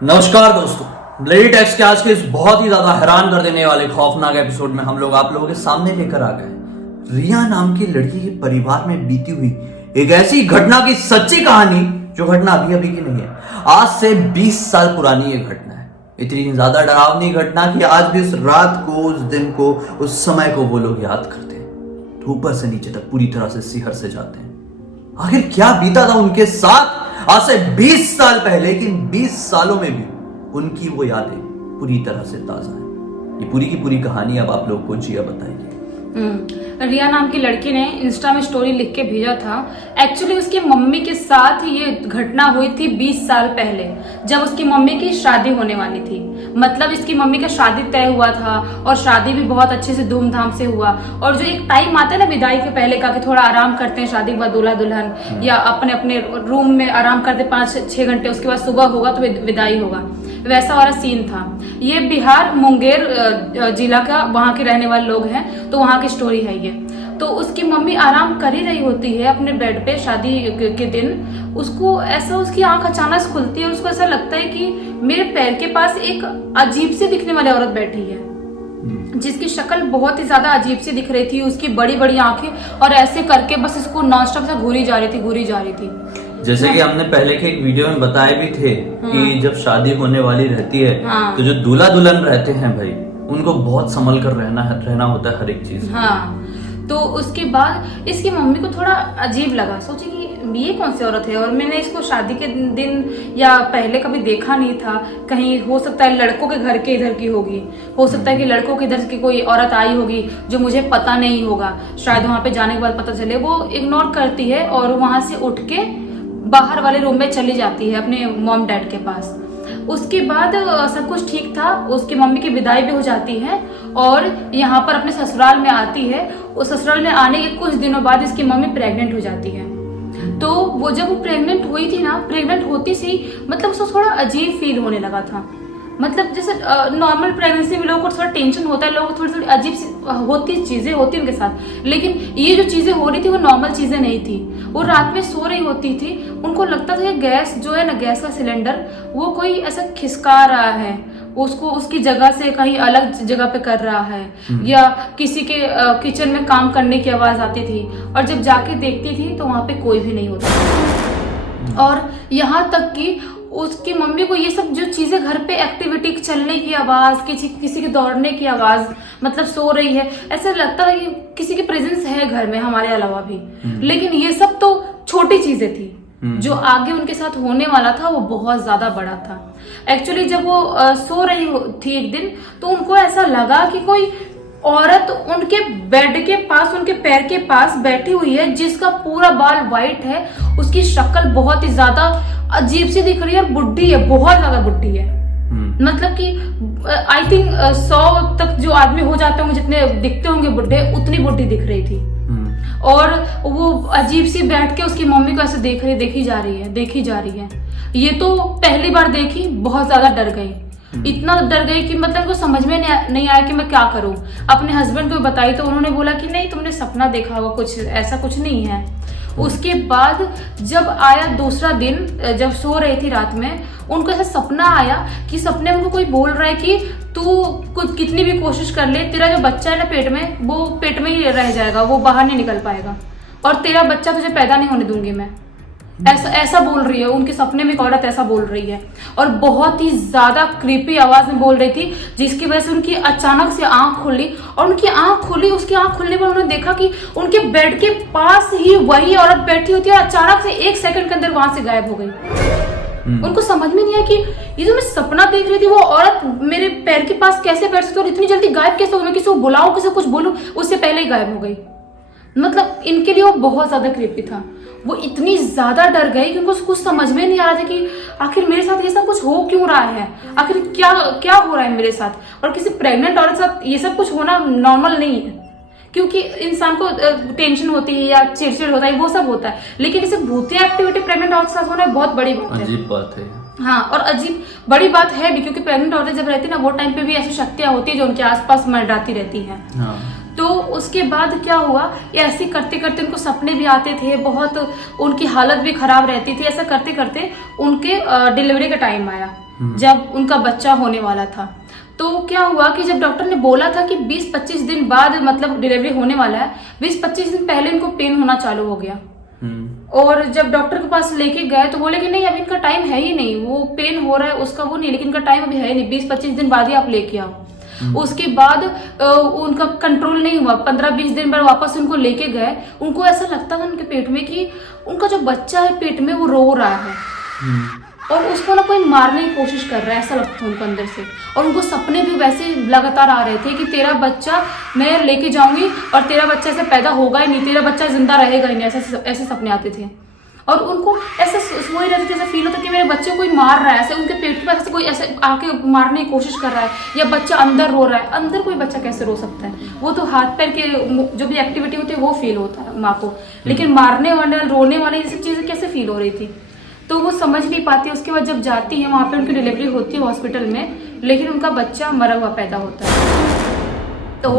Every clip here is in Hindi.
नमस्कार दोस्तों, ब्लडी टेक्स्ट के आज के इस बहुत ही ज्यादा हैरान कर देने वाले खौफनाक एपिसोड में हम लोग आप लोगों के सामने लेकर आ गए रिया नाम की लड़की के परिवार में बीती हुई एक ऐसी घटना की सच्ची कहानी जो घटना अभी अभी की नहीं है। आज से 20 साल पुरानी ये घटना है। इतनी ज्यादा डरावनी घटना कि आज भी उस रात को, उस दिन को, उस समय को वो लोग याद करते हैं तो ऊपर से नीचे तक पूरी तरह से सिहर से जाते हैं। आखिर क्या बीता था उनके साथ आज से 20 साल पहले, लेकिन 20 सालों में भी उनकी वो यादें पूरी तरह से ताजा है। ये पूरी की पूरी कहानी अब आप लोग को जिया बताएगी। रिया नाम की लड़की ने इंस्टा में स्टोरी लिख के भेजा था। एक्चुअली उसकी मम्मी के साथ ये घटना हुई थी 20 साल पहले, जब उसकी मम्मी की शादी होने वाली थी। मतलब इसकी मम्मी का शादी तय हुआ था और शादी भी बहुत अच्छे से धूमधाम से हुआ। और जो एक टाइम आता है ना विदाई के पहले का कि थोड़ा आराम करते हैं शादी के बाद दूल्हा दुल्हन, या अपने अपने रूम में आराम करते 5-6 घंटे, उसके बाद सुबह होगा तो विदाई होगा, वैसा वाला सीन था। ये बिहार मुंगेर जिला का वहाँ के रहने वाले लोग हैं, तो वहाँ की स्टोरी है ये। तो उसकी मम्मी आराम कर ही रही होती है अपने बेड पे शादी के दिन। उसको ऐसा, उसकी आंख अचानक से खुलती है और उसको ऐसा लगता है कि मेरे पैर के पास एक अजीब सी दिखने वाली औरत बैठी है, जिसकी शक्ल बहुत ही ज्यादा अजीब सी दिख रही थी। उसकी बड़ी बड़ी आंखें, और ऐसे करके बस इसको नॉनस्टॉप से घूरी जा रही थी। जैसे कि हमने पहले के एक वीडियो में बताए भी थे कि जब शादी होने वाली रहती है तो जो दूल्हा दुल्हन रहते हैं भाई, उनको बहुत संभल कर रहना होता है हर एक चीज। तो उसके बाद इसकी मम्मी को थोड़ा अजीब लगा, सोची कि ये कौन सी औरत है, और मैंने इसको शादी के दिन या पहले कभी देखा नहीं था। कहीं हो सकता है लड़कों के घर के इधर की होगी, हो सकता है कि लड़कों के इधर की कोई औरत आई होगी जो मुझे पता नहीं होगा, शायद वहां पे जाने के बाद पता चले। वो इग्नोर करती है और वहां से उठ के बाहर वाले रूम में चली जाती है अपने मॉम डैड के पास। उसके बाद सब कुछ ठीक था, उसकी मम्मी की विदाई भी हो जाती है और यहाँ पर अपने ससुराल में आती है। उस ससुराल में आने के कुछ दिनों बाद इसकी मम्मी प्रेग्नेंट हो जाती है। तो वो जब वो प्रेग्नेंट हुई थी ना, प्रेग्नेंट होती सी मतलब उसको थोड़ा अजीब फील होने लगा था। मतलब जैसे नॉर्मल प्रेगनेंसी में लोगों को थोड़ा टेंशन होता है, लोगों को थोड़ी थोड़ी अजीब सी होती चीजें होती उनके साथ, लेकिन ये जो चीजें हो रही थी वो नॉर्मल चीजें नहीं थी। वो रात में सो रही होती थी, उनको लगता था कि गैस जो है ना, गैस का सिलेंडर वो कोई ऐसा खिसका रहा है, उसको उसकी जगह से कहीं अलग जगह पे कर रहा है, या किसी के किचन में काम करने की आवाज आती थी। और जब जाके देखती थी तो वहां पे कोई भी नहीं होता। और यहाँ तक कि उसकी मम्मी को ये सब जो चीजें घर पे एक्टिविटी चलने की आवाज, किसी के दौड़ने की आवाज, मतलब सो रही है, ऐसा लगता है कि किसी की प्रेजेंस है घर में हमारे अलावा भी। लेकिन ये सब तो छोटी चीजें थी, जो आगे उनके साथ होने वाला था वो बहुत ज्यादा बड़ा था। एक्चुअली जब वो सो रही थी एक दिन, तो उनको ऐसा लगा कि कोई औरत उनके बेड के पास, उनके पैर के पास बैठी हुई है, जिसका पूरा बाल वाइट है, उसकी शक्ल बहुत ही ज्यादा अजीब सी दिख रही है, बुढ़ी है, बहुत ज्यादा बुढ़ी है। मतलब कि आई थिंक 100 तक जो आदमी हो जाते होंगे, जितने दिखते होंगे बुढ़े, उतनी बुढ़ी दिख रही थी। और वो अजीब सी बैठ के उसकी मम्मी को ऐसे देखी जा रही है। ये तो पहली बार देखी, बहुत ज्यादा डर गई, इतना डर गई कि मतलब को समझ में नहीं आया कि मैं क्या करूं। अपने हस्बैंड को बताई तो उन्होंने बोला कि नहीं, तुमने सपना देखा होगा, कुछ ऐसा कुछ नहीं है। उसके बाद जब आया दूसरा दिन, जब सो रही थी रात में, उनको ऐसा सपना आया कि सपने में उनको कोई बोल रहा है कि तू कुछ कितनी भी कोशिश कर ले, तेरा जो बच्चा है ना पेट में, वो पेट में ही रह जाएगा, वो बाहर नहीं निकल पाएगा, और तेरा बच्चा तुझे पैदा नहीं होने दूंगी मैं। ऐसा बोल रही है, उनके सपने में एक औरत ऐसा बोल रही है, और बहुत ही ज्यादा क्रीपी आवाज में बोल रही थी, जिसकी वजह से उनकी अचानक से आंख खुली। और उनकी आंख खुली, उसकी आंख खुलने पर उन्होंने देखा कि उनके बेड के पास ही वही औरत बैठी होती है, और अचानक से 1 सेकंड के अंदर वहां से गायब हो गई। उनको समझ में नहीं आया कि ये जो मैं सपना देख रही थी, वो औरत मेरे पैर के पास कैसे बैठ सकती है, और इतनी जल्दी गायब कैसे हो, मैं किसी को बुलाऊं, किसी को कुछ बोलूं, उससे पहले ही गायब हो गई। मतलब इनके लिए वो बहुत ज्यादा क्रीपी था। वो इतनी ज्यादा डर गई कि उनको कुछ समझ में नहीं आ रहा था कि आखिर मेरे साथ ये सब कुछ हो क्यों रहा है, आखिर क्या हो रहा है मेरे साथ। और किसी प्रेग्नेंट औरत के साथ ये सब कुछ होना नॉर्मल नहीं है, क्योंकि इंसान को टेंशन होती है या चिड़चिड़ होता है, वो सब होता है। लेकिन इसे भूतिया एक्टिविटी प्रेग्नेंट औरत के साथ होना बहुत बड़ी बात है, अजीब बात है। हाँ, और अजीब बड़ी बात है भी, क्योंकि प्रेग्नेंट औरतें जब रहती है ना, वो टाइम पे भी ऐसी शक्तियां होती है जो उनके आसपास मंडराती रहती हैं। तो उसके बाद क्या हुआ, ये ऐसे करते करते उनको सपने भी आते थे, बहुत उनकी हालत भी खराब रहती थी। ऐसा करते करते उनके डिलीवरी का टाइम आया। जब उनका बच्चा होने वाला था। तो क्या हुआ कि जब डॉक्टर ने बोला था कि 20-25 दिन बाद मतलब डिलीवरी होने वाला है, 20-25 दिन पहले इनको पेन होना चालू हो गया। और जब डॉक्टर के पास लेके गए तो बोले कि नहीं अभी इनका टाइम है ही नहीं, वो पेन हो रहा है उसका वो नहीं, लेकिन इनका टाइम अभी है ही नहीं, 20-25 दिन बाद ही आप लेके आओ। उसके बाद उनका कंट्रोल नहीं हुआ, 15-20 दिन बाद वापस उनको लेके गए। उनको ऐसा लगता था उनके पेट में कि उनका जो बच्चा है पेट में वो रो रहा है और उसको ना कोई मारने की कोशिश कर रहा है, ऐसा लगता था उनको अंदर से। और उनको सपने भी वैसे लगातार आ रहे थे कि तेरा बच्चा मैं लेके जाऊंगी और तेरा बच्चा ऐसे पैदा होगा ही नहीं, तेरा बच्चा जिंदा रहेगा ही नहीं, ऐसे सपने आते थे। और उनको ऐसा वही रहता था, जैसे फील होता कि मेरे बच्चे कोई मार रहा है, ऐसे उनके पेट के पास ऐसे कोई ऐसे आके मारने की कोशिश कर रहा है, या बच्चा अंदर रो रहा है। अंदर कोई बच्चा कैसे रो सकता है, वो तो हाथ पैर के जो भी एक्टिविटी होती है वो फील होता है माँ को, लेकिन मारने वाले रोने वाले ये सब चीजें कैसे फील हो रही थी, तो वो समझ नहीं पाती। उसके बाद जब जाती है वहां पे उनकी डिलीवरी होती है हॉस्पिटल में, लेकिन उनका बच्चा मरा हुआ पैदा होता है। तो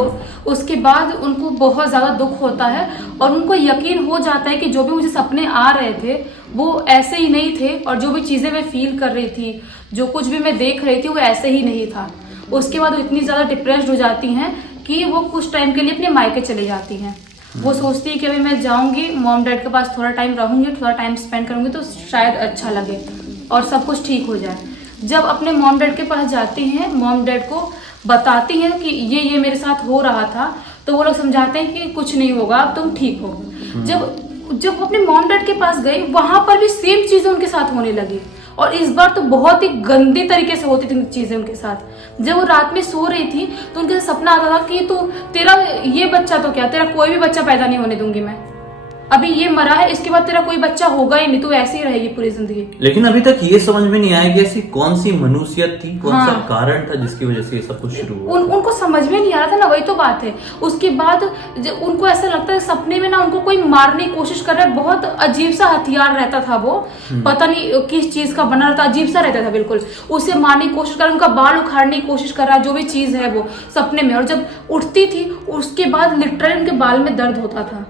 उसके बाद उनको बहुत ज़्यादा दुख होता है और उनको यकीन हो जाता है कि जो भी मुझे सपने आ रहे थे वो ऐसे ही नहीं थे, और जो भी चीज़ें मैं फील कर रही थी, जो कुछ भी मैं देख रही थी वो ऐसे ही नहीं था। उसके बाद वो इतनी ज़्यादा डिप्रेस्ड हो जाती हैं कि वो कुछ टाइम के लिए अपने मायके चले जाती हैं। वो सोचती है कि अभी मैं जाऊंगी मॉम डैड के पास, थोड़ा टाइम रहूंगी, थोड़ा टाइम स्पेंड करूंगी तो शायद अच्छा लगे और सब कुछ ठीक हो जाए। जब अपने मॉम डैड के पास जाती हैं, मॉम डैड को बताती हैं कि ये मेरे साथ हो रहा था, तो वो लोग समझाते हैं कि कुछ नहीं होगा, तुम ठीक हो। जब अपने मॉम डैड के पास गई, वहां पर भी सेम चीजें उनके साथ होने लगी, और इस बार तो बहुत ही गंदी तरीके से होती थी चीजें उनके साथ। जब वो रात में सो रही थी तो उनके सपना आता था कि तू तेरा ये बच्चा तो क्या, तेरा कोई भी बच्चा पैदा नहीं होने दूंगी मैं, अभी ये मरा है, इसके बाद तेरा कोई बच्चा होगा ही नहीं, तू ऐसी ही रहेगी पूरी जिंदगी। लेकिन अभी तक ये समझ में नहीं आया कि ऐसी कौन सी मनुष्यत थी, कौन सा कारण था जिसकी वजह से ये सब कुछ शुरू हुआ। उनको समझ में नहीं आ रहा था ना, वही तो बात है। उसके बाद उनको ऐसा लगता है सपने में ना उनको कोई मारने की कोशिश कर रहा है, बहुत अजीब सा हथियार रहता था वो, पता नहीं किस चीज का बना रहता, अजीब सा रहता था बिल्कुल, उसे मारने की कोशिश कर रहा, उनका बाल उखाड़ने की कोशिश कर रहा, जो भी चीज है वो सपने में। और जब उठती थी उसके बाद लिटरली उनके बाल में दर्द होता था,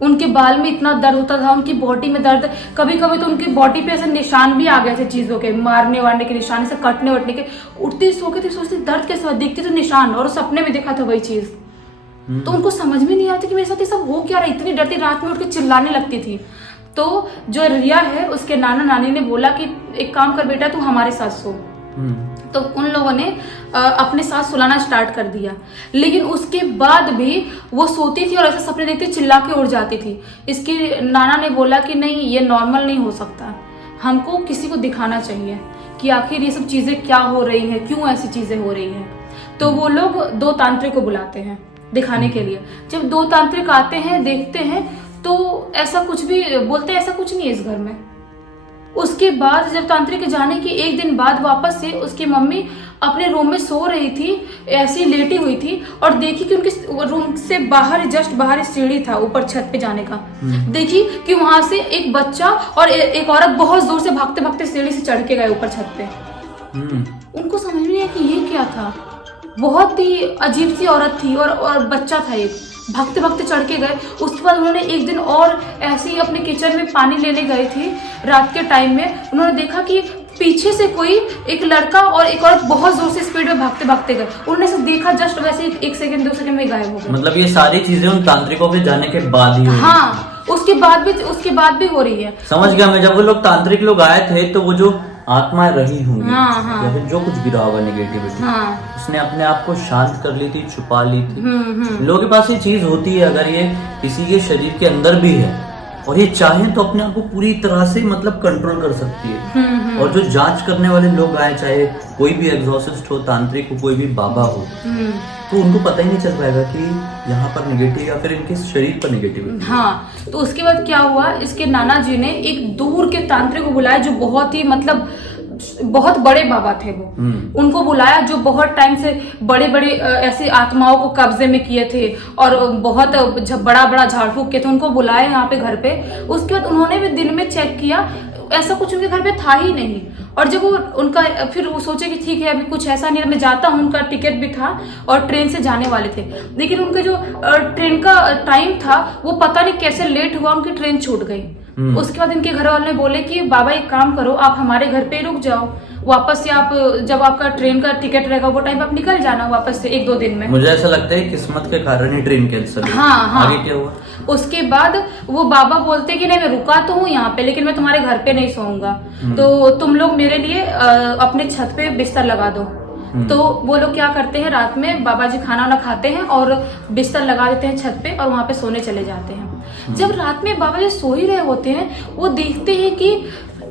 उनके बाल में इतना दर्द होता था, उनकी बॉडी में दर्द, कभी कभी तो उनकी बॉडी पे ऐसे निशान भी आ गए थे चीजों के, मारने वारने के निशान, से कटने वटने के। उठती सो के थी, सोचती दर्द कैसे हुआ, देखती तो निशान, और सपने में देखा था वही चीज। तो उनको समझ में नहीं आती कि मेरे साथ ये सब हो क्या रहा है, इतनी डरती, रात में उठ के चिल्लाने लगती थी। तो जो रिया है उसके नाना नानी ने बोला कि एक काम कर बेटा, तू हमारे साथ सो। तो उन लोगों ने अपने साथ सुलाना स्टार्ट कर दिया, लेकिन उसके बाद भी वो सोती थी और ऐसे सपने देखती, चिल्ला के उड़ जाती थी। इसके नाना ने बोला कि नहीं, ये नॉर्मल नहीं हो सकता, हमको किसी को दिखाना चाहिए कि आखिर ये सब चीजें क्या हो रही हैं, क्यों ऐसी चीजें हो रही हैं। तो वो लोग 2 तांत्रिक को बुलाते हैं दिखाने के लिए। जब 2 तांत्रिक आते हैं, देखते हैं तो ऐसा कुछ भी बोलते हैं, ऐसा कुछ नहीं है इस घर में। उसके बाद जब तांत्रिक जाने के 1 दिन बाद वापस से उसकी मम्मी अपने रूम में सो रही थी, ऐसी लेटी हुई थी, और देखी कि उनके रूम से बाहर, जस्ट बाहर सीढ़ी था ऊपर छत पे जाने का, देखी कि वहां से एक बच्चा और एक औरत बहुत जोर से भागते भागते सीढ़ी से चढ़ के गए ऊपर छत पे। उनको समझ में नहीं आया कि ये क्या था, बहुत ही अजीब सी औरत थी और बच्चा था एक, भागते भागते चढ़ के गए। उसके बाद उन्होंने 1 दिन और ऐसे ही अपने किचन में पानी लेने गए थे रात के टाइम में, उन्होंने देखा कि पीछे से कोई एक लड़का और एक औरत बहुत जोर से स्पीड में भागते भागते गए। उन्होंने से देखा, जस्ट वैसे 1 सेकंड 2 सेकंड में गायब हो गए। मतलब ये सारी चीजें उन तांत्रिकों के जाने के बाद ही हुई। हाँ, उसके बाद भी हो रही है। समझ गया मैं, जब वो लोग तांत्रिक लोग आए थे तो वो जो आत्माएं रही होंगी, या फिर जो कुछ भी रहा होगा नेगेटिविटी, उसने अपने आप को शांत कर ली थी, छुपा ली थी। लोगों के पास ये चीज होती है, अगर ये किसी के शरीर के अंदर भी है और ये चाहे तो अपने आप को पूरी तरह से मतलब कंट्रोल कर सकती है। और जो जांच करने वाले लोग आए, चाहे कोई भी एग्जॉर्सिस्ट हो, तांत्रिक हो, कोई भी बाबा हो, तो उनको पता ही नहीं चल पाएगा कि यहाँ पर नेगेटिव या फिर इनके शरीर पर नेगेटिव। हाँ, तो उसके बाद क्या हुआ, इसके नाना जी ने एक दूर के तांत्रिक को बुलाया, जो बहुत ही मतलब बहुत बड़े बाबा थे वो। उनको बुलाया जो बहुत टाइम से बड़े बड़े ऐसी आत्माओं को कब्जे में किए थे और बहुत बड़ा बड़ा झाड़ फूक किए थे, उनको बुलाया यहाँ पे घर पे। उसके बाद उन्होंने भी दिन में चेक किया, ऐसा कुछ उनके घर पे था ही नहीं। और जब वो उनका फिर वो सोचे कि ठीक है अभी कुछ ऐसा नहीं, मैं जाता हूँ, उनका टिकट भी था और ट्रेन से जाने वाले थे, लेकिन उनके जो ट्रेन का टाइम था वो पता नहीं कैसे लेट हुआ, उनकी ट्रेन छूट गई। उसके बाद इनके घर वाले ने बोले कि बाबा एक काम करो, आप हमारे घर पे रुक जाओ। वापस से आप जब आपका ट्रेन का टिकट रहेगा वो टाइम पे आप निकल जाना वापस से 1-2 दिन में। मुझे ऐसा लगता है किस्मत के कारण ही ट्रेन कैंसिल हुई। हाँ। आगे क्या हुआ? उसके बाद वो बाबा बोलते कि नहीं मैं रुका तो हूँ यहाँ पे, लेकिन मैं तुम्हारे घर पे नहीं सोऊंगा, तो तुम लोग मेरे लिए अपने छत पे बिस्तर लगा दो। तो वो लोग क्या करते हैं, रात में बाबा जी खाना वाना खाते हैं और बिस्तर लगा देते हैं छत पे और वहां पे सोने चले जाते हैं। जब रात में बाबा जी सो ही रहे होते हैं, वो देखते हैं कि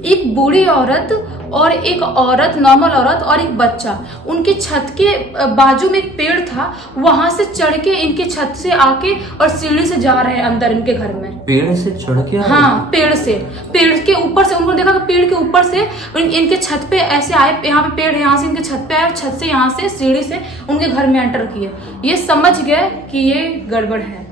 एक बूढ़ी औरत और एक औरत, नॉर्मल औरत और एक बच्चा उनकी छत के बाजू में एक पेड़ था, वहां से चढ़ के इनके छत से आके और सीढ़ी से जा रहे हैं अंदर इनके घर में। पेड़ से चढ़ के? हाँ, पेड़ के ऊपर से उन्होंने देखा कि पेड़ के ऊपर से इनके छत पे ऐसे आए, यहाँ पे पेड़ है, यहाँ से इनके छत पे आए, छत से यहाँ से सीढ़ी से उनके घर में एंटर किए। ये समझ गए कि ये गड़बड़ है,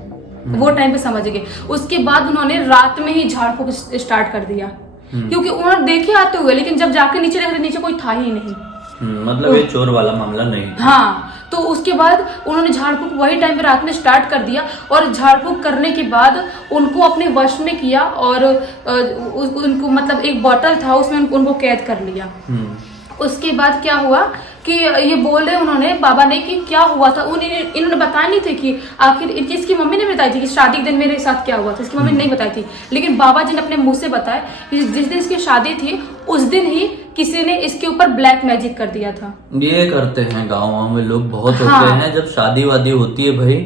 वो टाइम पे समझ गए। उसके बाद उन्होंने रात में ही झाड़ फूक स्टार्ट कर दिया, क्योंकि उन्होंने देखे आते हुए, लेकिन जब जाके नीचे देखते नीचे कोई था ही नहीं। मतलब ये चोर वाला मामला नहीं। हाँ, तो उसके बाद उन्होंने झाड़ फूक वही टाइम पे रात में स्टार्ट कर दिया और झाड़ फूक करने के बाद उनको अपने वश में किया और उनको मतलब एक बोतल था उसमें उनको कैद कर लिया। उसके बाद क्या हुआ कि ये बोले उन्होंने बाबा ने कि क्या हुआ था, इन्होंने बताया नहीं थे कि आखिर इसकी मम्मी ने बताई थी कि शादी के दिन मेरे साथ क्या हुआ था, इसकी मम्मी ने नहीं बताई थी, लेकिन बाबा जी ने अपने मुंह से बताया कि जिस दिन इसकी शादी थी उस दिन ही किसी ने इसके ऊपर ब्लैक मैजिक कर दिया था। ये करते हैं गाँव में लोग बहुत होते हैं, जब शादी वादी होती है भाई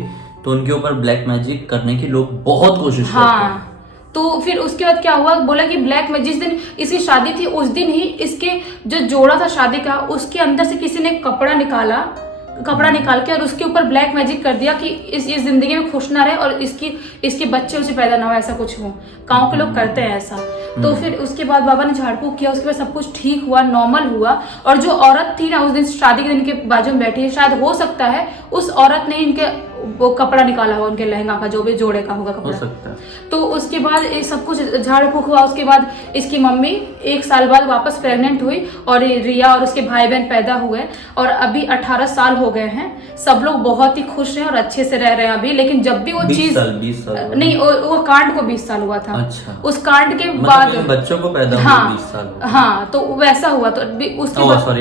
तो उनके ऊपर ब्लैक मैजिक करने की लोग बहुत कोशिश करते हैं। तो फिर उसके बाद क्या हुआ, बोला कि ब्लैक में जिस दिन इसकी शादी थी उस दिन ही इसके जो जोड़ा था शादी का उसके अंदर से किसी ने कपड़ा निकाल के और उसके ऊपर ब्लैक मैजिक कर दिया कि इस जिंदगी में खुश ना रहे और इसके बच्चे उसे पैदा ना हो, ऐसा कुछ हो। गांव के लोग करते हैं ऐसा। तो फिर उसके बाद बाबा ने झाड़ फूक किया, उसके बाद सब कुछ ठीक हुआ, नॉर्मल हुआ। और जो औरत थी ना उस दिन शादी के दिन के बाजू में बैठी है, शायद हो सकता है उस औरत ने इनके वो कपड़ा निकाला हो, उनके लहंगा का जो भी जोड़े का होगा कपड़ा, हो सकता है। तो उसके बाद ये सब कुछ झाड़ फूक हुआ। उसके बाद इसकी मम्मी 1 साल बाद वापस प्रेग्नेंट हुई और रिया और उसके भाई बहन पैदा हुए और अभी 18 साल हो गए हैं। सब लोग बहुत ही खुश हैं और अच्छे से रह रहे हैं अभी। लेकिन जब भी वो चीज 20 साल नहीं, वो कांड को 20 साल हुआ था। अच्छा। उस कांड के मतलब बाद बच्चों को पैदा हुए 20 साल। हाँ, तो वैसा हुआ। तो उसके बाद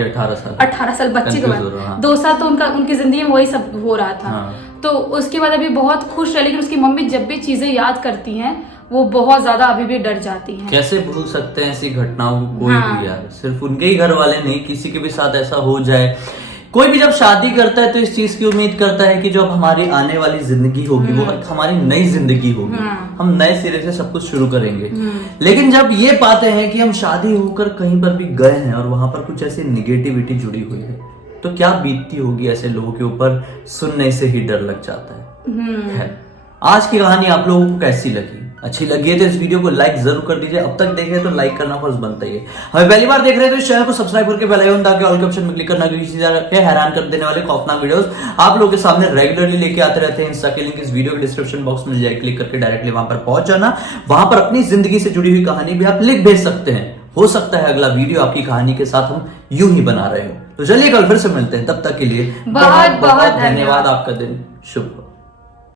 18 साल बच्चे के बाद 2 साल तो उनकी जिंदगी में वही सब हो रहा था। तो उसके बाद अभी बहुत खुश है, लेकिन उसकी मम्मी जब भी चीजें याद करती हैं वो बहुत ज्यादा अभी भी डर जाती हैं। कैसे भूल सकते हैं ऐसी घटनाओं को कोई भी यार, सिर्फ उनके ही घर वाले नहीं, किसी के भी साथ ऐसा हो जाए। कोई भी जब शादी करता है तो इस चीज की उम्मीद करता है कि जो अब हमारी आने वाली जिंदगी होगी वो हमारी नई जिंदगी होगी, हम नए सिरे से सब कुछ शुरू करेंगे। लेकिन जब ये पाते हैं कि हम शादी होकर कहीं पर भी गए हैं और वहां पर कुछ ऐसी निगेटिविटी जुड़ी हुई है, तो क्या बीतती होगी ऐसे लोगों के ऊपर, सुनने से ही डर लग जाता है। आज की कहानी आप लोगों को कैसी लगी? अच्छी लगी है तो इस वीडियो को लाइक जरूर कर दीजिए। अब तक देख रहे हैं तो लाइक करना फर्ज बनता ही है। हमें पहली बार देख रहे हैं तो इस चैनल को सब्सक्राइब करके बेल आइकन ताकि ऑल के ऑप्शन में क्लिक करना, क्योंकि इसी तरह के हैरान कर देने वाले खौफनाक वीडियोस आप लोगों के सामने रेगुलरली लेके आते रहते हैं। इंस्टा के लिंक इस वीडियो के डिस्क्रिप्शन बॉक्स में जाए, क्लिक करके डायरेक्टली वहां पर पहुंच जाना। वहां पर अपनी जिंदगी से जुड़ी हुई कहानी भी आप लिख भेज सकते हैं। हो सकता है अगला वीडियो आपकी कहानी के साथ हम यूं ही बना रहे हो। तो चलिए कल फिर से मिलते हैं, तब तक के लिए बहुत बहुत धन्यवाद। आपका दिन शुभ हो।